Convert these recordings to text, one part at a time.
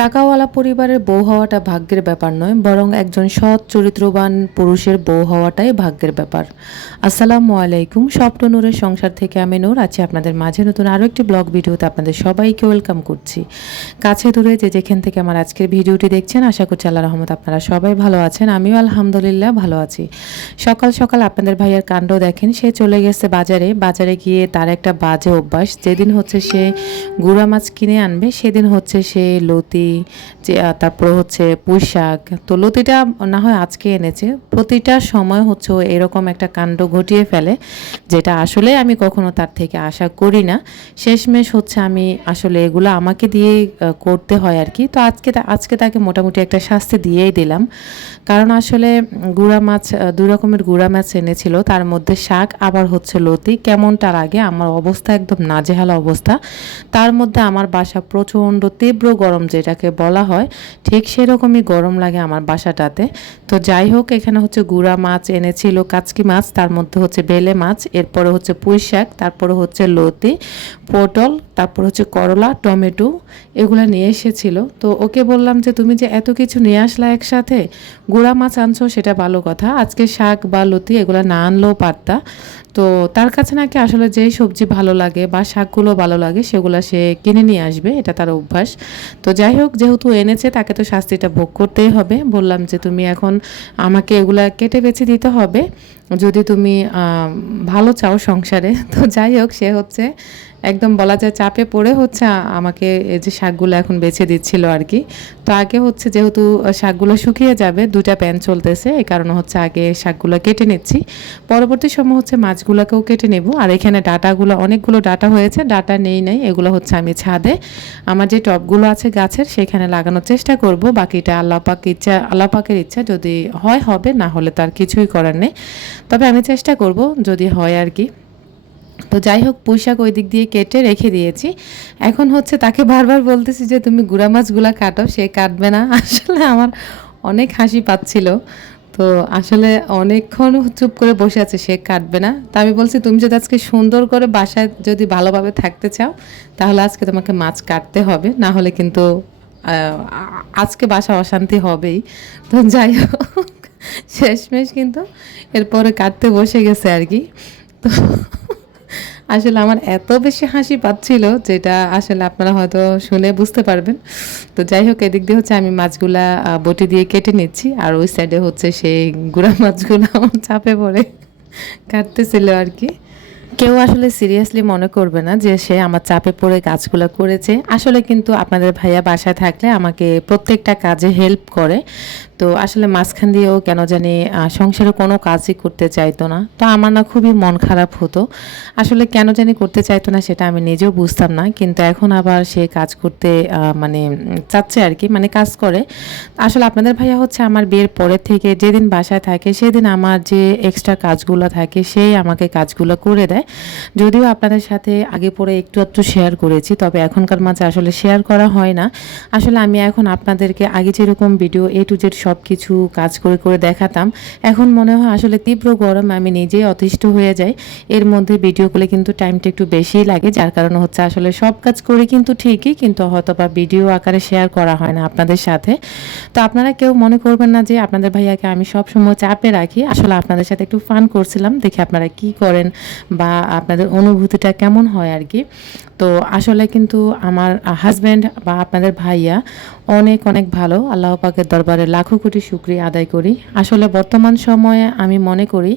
টাকাওয়ালা পরিবারের বউ হওয়াটা ভাগ্যের ব্যাপার নয়, বরং একজন সৎ, চরিত্রবান পুরুষের বউ হওয়াটাই ভাগ্যের ব্যাপার। আসসালামু আলাইকুম স্বপ্ননূরের সংসার থেকে আমি নূর, আছি আপনাদের মাঝে নতুন আরও একটি ব্লগ ভিডিওতে আপনাদের সবাইকে ওয়েলকাম করছি। কাছে দূরে যে যেখান থেকে আমার আজকের ভিডিওটি দেখছেন, আশা করছি আল্লাহ রহমত আপনারা সবাই ভালো আছেন, আমিও আলহামদুলিল্লাহ ভালো আছি। সকাল সকাল আপনাদের ভাইয়ের কাণ্ড দেখেন, সে চলে গেছে বাজারে বাজারে গিয়ে তার একটা বাজে অভ্যাস, যেদিন হচ্ছে সে গুঁড়া মাছ কিনে আনবে, সেদিন হচ্ছে সে লতি যে তারপর হচ্ছে পুঁই শাক তো লতিটা না হয় আজকে এনেছে। প্রতিটা সময় হচ্ছে ও এরকম একটা কাণ্ড ঘটিয়ে ফেলে, যেটা আসলে আমি কখনো তার থেকে আশা করি না। শেষমেশ হচ্ছে আমি আসলে এগুলো আমাকে দিয়ে করতে হয় আর কি। তো আজকে আজকে তাকে মোটামুটি একটা শাস্তি দিয়েই দিলাম। কারণ আসলে গুঁড়া মাছ দুই রকমের গুঁড়া মাছ এনেছিল। তার মধ্যে শাক, আবার হচ্ছে লতি। কেমনটার আগে আমার অবস্থা একদম নাজেহাল অবস্থা। তার মধ্যে আমার বাসা প্রচণ্ড তীব্র গরম যেটাকে বলা হয়, ঠিক সেরকমই গরম লাগে আমার বাসাটাতে। তো যাই হোক, এখানে হচ্ছে গুঁড়া মাছ এনেছিল, কাচকি মাছ, তার মধ্যে হচ্ছে বেলে মাছ, এরপরে হচ্ছে পুঁই শাক, তারপরে হচ্ছে লতি, পটল, তারপর হচ্ছে করলা, টমেটো, এগুলো নিয়ে এসেছিল। তো ওকে বললাম যে, তুমি যে এত কিছু নিয়ে আসলা একসাথে, গুঁড়া মাছ আনছো, সেটা ভালো কথা। আজকে শাক বা লতি, এগুলো না আনলেও পারতা। তো তার কাছে নাকি আসলে যেই সবজি ভালো লাগে বা শাকগুলো ভালো লাগে, সেগুলো সে কিনে নিয়ে আসবে, এটা তার অভ্যাস। তো যাই হোক যেহেতু এনেছে, তাকে তো শাস্তিটা ভোগ করতেই হবে। বললাম যে, তুমি এখন আমাকে এগুলা কেটে বেছে দিতে হবে। যদি তুমি ভালো চাও সংসারে, তো যাই হোক, সে হচ্ছে একদম বলা যায় চাপে পড়ে হচ্ছে আমাকে এই যে শাকগুলো এখন বেছে দিচ্ছিল আর কি। তো আগে হচ্ছে যেহেতু শাকগুলো শুকিয়ে যাবে দুটা প্যান চলতেছে, এই কারণে হচ্ছে আগে শাকগুলো কেটে নিচ্ছি। পরবর্তী সময় হচ্ছে মাছগুলোকেও কেটে নেব, আর এখানে ডাটাগুলো, অনেকগুলো ডাটা হয়েছে, ডাটা নেই নেই, এগুলো হচ্ছে আমি ছাদে, আমার যে টবগুলো আছে গাছের, সেখানে লাগানোর চেষ্টা করব, বাকিটা আল্লাহ পাক ইচ্ছা, আল্লাহ পাকের ইচ্ছা যদি হয়, হবে, না হলে তার কিছুই করার নেই। তবে আমি চেষ্টা করব যদি হয় আর কি। তো যাই হোক, পুঁইশাক ওই দিক দিয়ে কেটে রেখে দিয়েছি। এখন হচ্ছে তাকে বারবার বলতেছি যে, তুমি গুঁড়া মাছগুলা কাটো, সে কাটবে না। আসলে আমার অনেক হাসি পাচ্ছিল। তো আসলে অনেকক্ষণ চুপ করে বসে আছে, সে কাটবে না। তা আমি বলছি, তুমি যদি আজকে সুন্দর করে বাসায় যদি ভালোভাবে থাকতে চাও, তাহলে আজকে তোমাকে মাছ কাটতে হবে। না হলে কিন্তু আজকে বাসা অশান্তি হবেই। তো যাই হোক। শেষমেশ কিন্তু এরপরে কাটতে বসে গেছে আর কি। তো আসলে আমার এত বেশি হাসি পাচ্ছিল যেটা আসলে আপনারা হয়তো শুনে বুঝতে পারবেন। তো যাই হোক, এদিক দিয়ে হচ্ছে আমি মাছগুলা বটি দিয়ে কেটে নিচ্ছি আর ওই সাইডে হচ্ছে সেই গুঁড়া মাছগুলো আমার চাপে পড়ে কাটতেছিল আর কি। কেউ আসলে সিরিয়াসলি মনে করবে না যে সে আমার চাপে পড়ে কাজগুলো করেছে। আসলে কিন্তু আপনাদের ভাইয়া বাসায় থাকলে আমাকে প্রত্যেকটা কাজে হেল্প করে। তো আসলে মাঝখান দিয়েও কেন জানি সংসারে কোনো কাজই করতে চাইতো না। তো আমার না খুবই মন খারাপ হতো। আসলে কেন জানি করতে চাইতো না সেটা আমি নিজেও বুঝতাম না। কিন্তু এখন আবার সে কাজ করতে মানে চাচ্ছে আর কি মানে কাজ করে। আসলে আপনাদের ভাইয়া হচ্ছে আমার বিয়ের পরের থেকে যেদিন বাসায় থাকে, সেদিন আমার যে এক্সট্রা কাজগুলো থাকে, সেই আমাকে কাজগুলো করে দেয়। যদিও আপনাদের সাথে আগে পরে একটু একটু শেয়ার করেছি, তবে এখনকার মাঝে আসলে শেয়ার করা হয় না। আসলে আমি এখন আপনাদেরকে আগে যেরকম ভিডিও এ টু জেড সব কিছু কাজ করে করে দেখাতাম। এখন মনে হয় আসলে তীব্র গরম আমি নিজেই অতিষ্ঠ হয়ে যাই। এর মধ্যে ভিডিও করলে কিন্তু টাইমটা একটু বেশিই লাগে, যার কারণে হচ্ছে আসলে সব কাজ করি কিন্তু ঠিকই, কিন্তু হয়তো বা ভিডিও আকারে শেয়ার করা হয় না আপনাদের সাথে। তো আপনারা কেউ মনে করবেন না যে আপনাদের ভাইয়াকে আমি সব সময় চাপে রাখি। আসলে আপনাদের সাথে একটু ফান করছিলাম, দেখি আপনারা কি করেন বা আপনাদের অনুভূতিটা কেমন হয় আর কি। তো আসলে কিন্তু আমার হাজব্যান্ড বা আপনাদের ভাইয়া অনেক অনেক ভালো। আল্লাহ পাকের দরবারে লাখো কোটি শুক্রিয়া আদায় করি। আসলে বর্তমান সময়ে আমি মনে করি,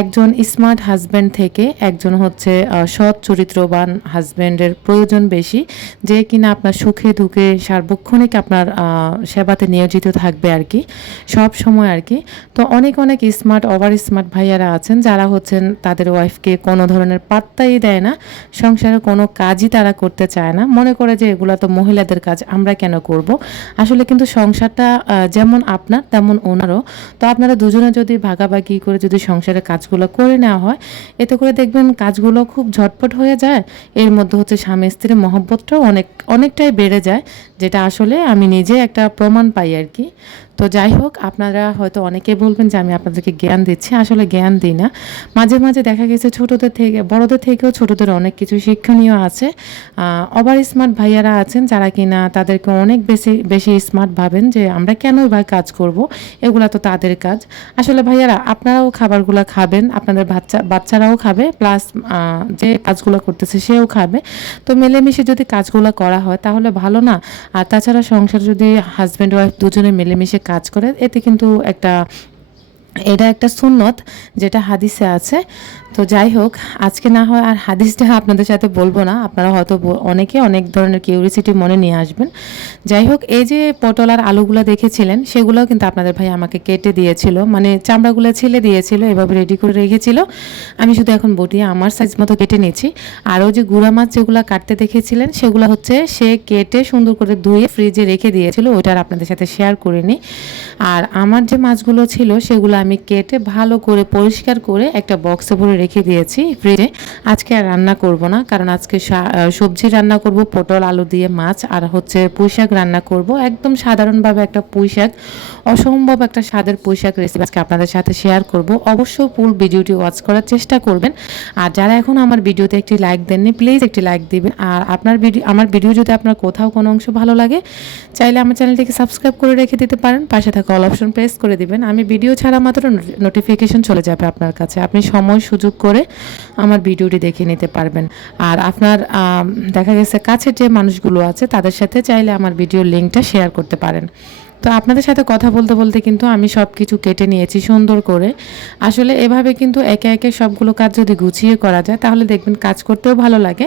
একজন স্মার্ট হাজব্যান্ড থেকে একজন হচ্ছে সৎ চরিত্রবান হাজব্যান্ডের প্রয়োজন বেশি। যে কিনা আপনার সুখে দুঃখে সার্বক্ষণিক আপনার সেবাতে নিয়োজিত থাকবে আর কি সব সময় আর কি তো অনেক অনেক স্মার্ট ওভার স্মার্ট ভাইয়ারা আছেন, যারা হচ্ছেন তাদের ওয়াইফকে কোনো ধরনের পাত্তাই দেয় না, সংসারে কোনো কাজই তারা করতে চায় না। মনে করে যে এগুলো তো মহিলাদের কাজ, আমরা কেন করব? আসলে কিন্তু সংসারটা যেমন আপনার, তেমন ওনারও। তো আপনারা দুজনে যদি ভাগাভাগি করে যদি সংসারের কাজগুলো করে নেওয়া হয়, এতে করে দেখবেন কাজগুলো খুব ঝটপট হয়ে যায়। এর মধ্যে হচ্ছে স্বামী স্ত্রীর মহব্বতটাও অনেক, অনেকটাই বেড়ে যায়, যেটা আসলে আমি নিজে একটা প্রমাণ পাই আর কি। তো যাই হোক, আপনারা হয়তো অনেকে বলবেন যে আমি আপনাদেরকে জ্ঞান দিচ্ছি, আসলে জ্ঞান দিই না। মাঝে মাঝে দেখা গেছে ছোটদের থেকে, বড়দের থেকেও ছোটদের অনেক কিছু শিক্ষণীয় আছে। ওভার স্মার্ট ভাইয়ারা আছেন যারা কিনা তাদেরকে অনেক বেশি বেশি বেশি স্মার্ট ভাবেন যে আমরা কেনই বা কাজ করব, এগুলা তো তাদের কাজ। আসলে ভাইয়ারা, আপনারাও খাবারগুলো খাবেন, আপনাদের বাচ্চা, বাচ্চারাও খাবে প্লাস যে কাজগুলো করতেছে সেও খাবে। তো মিলেমিশে যদি কাজগুলো করা হয়, তাহলে ভালো না। আর তাছাড়া সংসার যদি হাজব্যান্ড ওয়াইফ দুজনে মিলেমিশে কাজ করে, এতে কিন্তু একটা এটা একটা সুন্নত যেটা হাদিসে আছে। তো যাই হোক, আজকে না হয় আর হাদিসটা আপনাদের সাথে বলব না। আপনারা হয়তো অনেকে অনেক ধরনের কিউরিসিটি মনে নিয়ে আসবেন। যাই হোক, এই যে পটল আর আলুগুলো দেখেছিলেন, সেগুলোও কিন্তু আপনাদের ভাই আমাকে কেটে দিয়েছিল। মানে চামড়াগুলো ছেলে দিয়েছিল, এভাবে রেডি করে রেখেছিল। আমি শুধু এখন বটিয়ে আমার সাইজ মতো কেটে নিয়েছি আরও যে গুঁড়া মাছ যেগুলো কাটতে দেখেছিলেন, সেগুলো হচ্ছে সে কেটে সুন্দর করে ধুয়ে ফ্রিজে রেখে দিয়েছিল। ওইটা আর আপনাদের সাথে শেয়ার করিনি। আর আমার যে মাছগুলো ছিল, সেগুলো আমি কেটে ভালো করে পরিষ্কার করে একটা বক্সে ভরে রেখে দিয়েছি ফ্রিজে আজকে আর রান্না করব না, কারণ আজকে সবজি রান্না করব, পটল, আলু দিয়ে মাছ, আর হচ্ছে পুঁই শাক রান্না করব। একদম সাধারণভাবে একটা পুঁই শাক, অসম্ভব একটা স্বাদের পুঁই শাক রেসিপি আজকে আপনাদের সাথে শেয়ার করব। অবশ্যই ফুল ভিডিওটি ওয়াচ করার চেষ্টা করবেন। আর যারা এখন আমার ভিডিওতে একটি লাইক দেননি প্লিজ একটি লাইক দিবেন। আর আপনার ভিডিও আমার ভিডিও যদি আপনার কোথাও কোনো অংশ ভালো লাগে, চাইলে আমার চ্যানেলটিকে সাবস্ক্রাইব করে রেখে দিতে পারেন। পাশে থাকা অল অপশন প্রেস করে দিবেন। আমি ভিডিও ছাড়া মাত্র নোটিফিকেশন চলে যাবে আপনার কাছে। আপনি সময়, সুযোগ করে আমার ভিডিওটি দেখে নিতে পারবেন। আর আপনার দেখা গেছে কাছে যে মানুষগুলো আছে, তাদের সাথে চাইলে আমার ভিডিওর লিঙ্কটা শেয়ার করতে পারেন। তো আপনাদের সাথে কথা বলতে বলতে কিন্তু আমি সব কিছু কেটে নিয়েছি সুন্দর করে। আসলে এভাবে কিন্তু একে একে সবগুলো কাজ যদি গুছিয়ে করা যায়, তাহলে দেখবেন কাজ করতেও ভালো লাগে।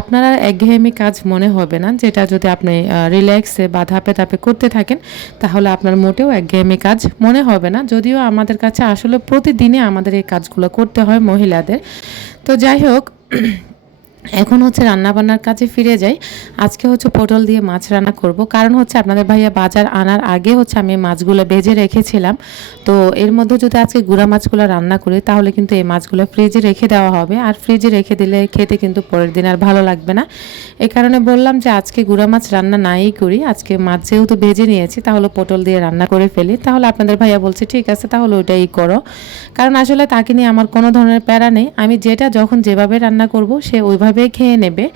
আপনারা একঘেয়েমি কাজ মনে হবে না, যেটা যদি আপনি রিল্যাক্সে বা ধাপে ধাপে করতে থাকেন, তাহলে আপনার মোটেও একঘেয়েমি কাজ মনে হবে না। যদিও আমাদের কাছে আসলে প্রতিদিনে আমাদের এই কাজগুলো করতে হয় মহিলাদের। তো যাই হোক এখন হচ্ছে রান্না বান্নার কাজে ফিরে যাই। আজকে হচ্ছে পটল দিয়ে মাছ রান্না করব। কারণ হচ্ছে আপনাদের ভাইয়া বাজার আনার আগে হচ্ছে আমি মাছগুলো ভেজে রেখেছিলাম। তো এর মধ্যে যদি আজকে গুঁড়া মাছগুলো রান্না করি, তাহলে কিন্তু এই মাছগুলো ফ্রিজে রেখে দেওয়া হবে। আর ফ্রিজে রেখে দিলে খেতে কিন্তু পরের দিন আর ভালো লাগবে না। এই কারণে বললাম যে আজকে গুঁড়া মাছ রান্না নাই করি। আজকে মাছ যেহেতু ভেজে নিয়েছি, তাহলে পটল দিয়ে রান্না করে ফেলি। তাহলে আপনাদের ভাইয়া বলছে, ঠিক আছে, তাহলে ওইটাই করো। কারণ আসলে তাকে নিয়ে আমার কোনো ধরনের প্যারা নেই। আমি যেটা, যখন যেভাবে রান্না করব, সে ওইভাবে এভাবে খেয়ে নেবে।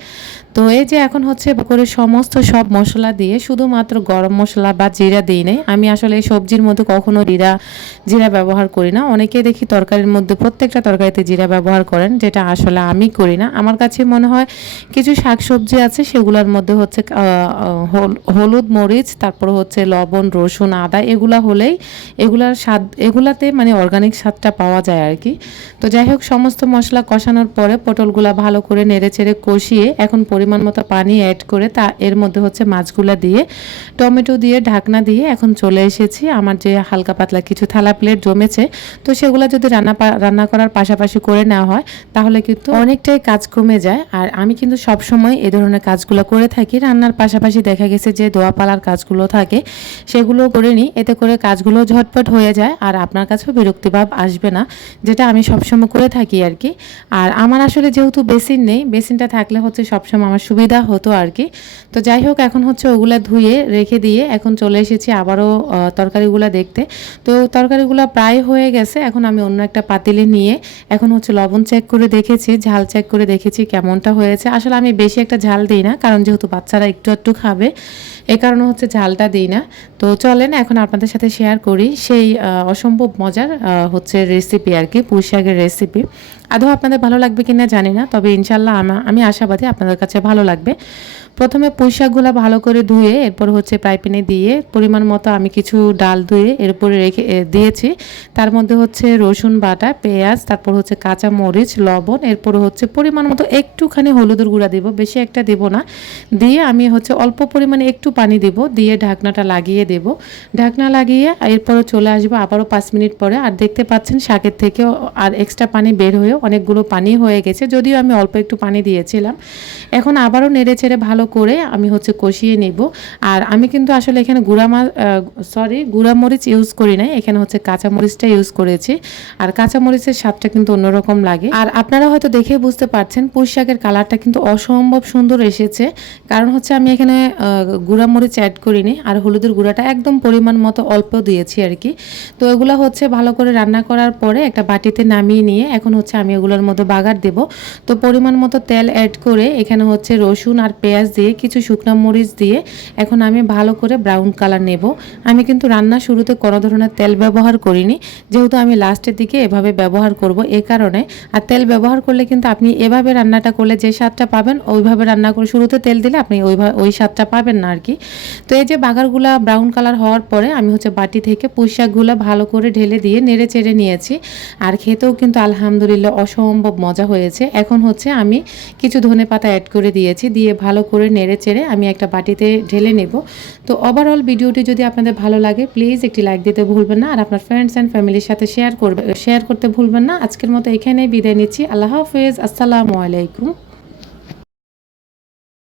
তো এই যে এখন হচ্ছে করে সমস্ত সব মশলা দিয়ে শুধুমাত্র গরম মশলা বা জিরা দিই নেই। আমি আসলে সবজির মধ্যে কখনো জিরা জিরা ব্যবহার করি না। অনেকেই দেখি তরকারির মধ্যে প্রত্যেকটা তরকারিতে জিরা ব্যবহার করেন, যেটা আসলে আমি করি না। আমার কাছে মনে হয় কিছু শাক সবজি আছে, সেগুলোর মধ্যে হচ্ছে হলুদ মরিচ, তারপর হচ্ছে লবণ, রসুন, আদা, এগুলা হলেই এগুলার স্বাদ, এগুলাতে মানে অর্গানিক স্বাদটা পাওয়া যায় আর কি। তো যাই হোক, সমস্ত মশলা কষানোর পরে পটলগুলা ভালো করে নেড়ে চেড়ে কষিয়ে এখন পরিমাণ মতো পানি অ্যাড করে তা এর মধ্যে হচ্ছে মাছগুলো দিয়ে, টমেটো দিয়ে, ঢাকনা দিয়ে এখন চলে এসেছি। আমার যে হালকা পাতলা কিছু থালা প্লেট জমেছে, তো সেগুলো যদি রান্না রান্না করার পাশাপাশি করে নেওয়া হয়, তাহলে কিন্তু অনেকটাই কাজ কমে যায়। আর আমি কিন্তু সব সময় এ ধরনের কাজগুলো করে থাকি। রান্নার পাশাপাশি দেখা গেছে যে দোয়াপালার কাজগুলো থাকে সেগুলো করে নিই। এতে করে কাজগুলো ঝটপট হয়ে যায় আর আপনার কাছেও বিরক্তিভাব আসবে না, যেটা আমি সবসময় করে থাকি আর কি। আর আমার আসলে যেহেতু বেসিন নেই বেসিনটা থাকলে হচ্ছে সবসময় আমার সুবিধা হতো আর কি। তো যাই হোক, এখন হচ্ছে ওগুলা ধুয়ে, রেখে দিয়ে এখন চলে এসেছি আবারও তরকারিগুলো দেখতে। তো তরকারিগুলো প্রায় হয়ে গেছে, এখন আমি অন্য একটা পাতিলে নিয়ে এখন হচ্ছে লবণ চেক করে দেখেছি, ঝাল চেক করে দেখেছি কেমনটা হয়েছে। আসলে আমি বেশি একটা ঝাল দিই না, কারণ যেহেতু বাচ্চারা একটু একটু খাবে, এ কারণে হচ্ছে ঝালটা দিই না। তো চলেন, এখন আপনাদের সাথে শেয়ার করি সেই অসম্ভব মজার হচ্ছে রেসিপি আর কি পুঁই শাকের রেসিপি আদৌ আপনাদের ভালো লাগবে কিনা জানি না, তবে ইনশাল্লাহ আমি আশাবাদী আপনাদের কাছে ভালো লাগবে। প্রথমে পুঁই শাকগুলো ভালো করে ধুয়ে এরপর হচ্ছে পাইপিনে দিয়ে পরিমাণ মতো আমি কিছু ডাল ধুয়ে এরপরে রেখে দিয়েছি। তার মধ্যে হচ্ছে রসুন বাটা, পেঁয়াজ, তারপর হচ্ছে কাঁচা মরিচ, লবণ, এরপর হচ্ছে পরিমাণ মতো একটুখানি হলুদের গুঁড়া দিব, বেশি একটা দেব না। দিয়ে আমি হচ্ছে অল্প পরিমাণে একটু পানি দেব, দিয়ে ঢাকনাটা লাগিয়ে দেব। ঢাকনা লাগিয়ে এরপরে চলে আসব আবারও পাঁচ মিনিট পরে। আর দেখতে পাচ্ছেন শাকের থেকেও আর এক্সট্রা পানি বের হয়ে অনেকগুলো পানি হয়ে গেছে, যদিও আমি অল্প একটু পানি দিয়েছিলাম। এখন আবারও নেড়ে ছেড়ে ভালো করে আমি হচ্ছে কষিয়ে নেব। আর আমি কিন্তু আসলে এখানে গুঁড়া মা সরি গুঁড়া মরিচ ইউজ করি নাই, এখানে হচ্ছে কাঁচা মরিচটা ইউজ করেছি। আর কাঁচা মরিচের স্বাদটা কিন্তু অন্যরকম লাগে। আর আপনারা হয়তো দেখে বুঝতে পারছেন, পুঁই শাকের কালারটা কিন্তু অসম্ভব সুন্দর এসেছে। কারণ হচ্ছে আমি এখানে গুঁড়া মরিচ অ্যাড করিনি, আর হলুদের গুঁড়াটা একদম পরিমাণ মতো অল্প দিয়েছি আর কি। তো এগুলো হচ্ছে ভালো করে রান্না করার পরে একটা বাটিতে নামিয়ে নিয়ে এখন হচ্ছে আমি এগুলোর মধ্যে বাগার দেব। তো পরিমাণ মতো তেল অ্যাড করে এখানে হচ্ছে রসুন আর পেঁয়াজ দিয়ে, কিছু শুকনো মরিচ দিয়ে এখন আমি ভালো করে ব্রাউন কালার নেব। আমি কিন্তু রান্না শুরুতে কোনো ধরনের তেল ব্যবহার করিনি। যেহেতু আমি লাস্টের দিকে এভাবে ব্যবহার করব এই কারণে। আর তেল ব্যবহার করলে কিন্তু আপনি এভাবে রান্নাটা করলে যে স্বাদটা পাবেন, ওইভাবে রান্না করে শুরুতে তেল দিলে আপনি ওইভাবে ওই স্বাদটা পাবেন না আর কি তো এই যে বাগারগুলা ব্রাউন কালার হওয়ার পরে আমি হচ্ছে বাটি থেকে পুঁই শাকগুলো ভালো করে ঢেলে দিয়ে নেড়ে চেড়ে নিয়েছি। আর খেতেও কিন্তু আলহামদুলিল্লাহ অসম্ভব মজা হয়েছে। এখন হচ্ছে আমি কিছু ধনে পাতা অ্যাড করে দিয়েছি, দিয়ে ভালো করে নেড়ে চেড়ে আমি একটা বাটিতে ঢেলে নেব। তো ওভারঅল ভিডিওটি যদি আপনাদের ভালো লাগে প্লিজ একটি লাইক দিতে ভুলবেন না। আর আপনার ফ্রেন্ডস অ্যান্ড ফ্যামিলির সাথে শেয়ার করবে শেয়ার করতে ভুলবেন না। আজকের মতো এখানেই বিদায় নিচ্ছি। আল্লাহ হাফেজ। আসসালামু আলাইকুম।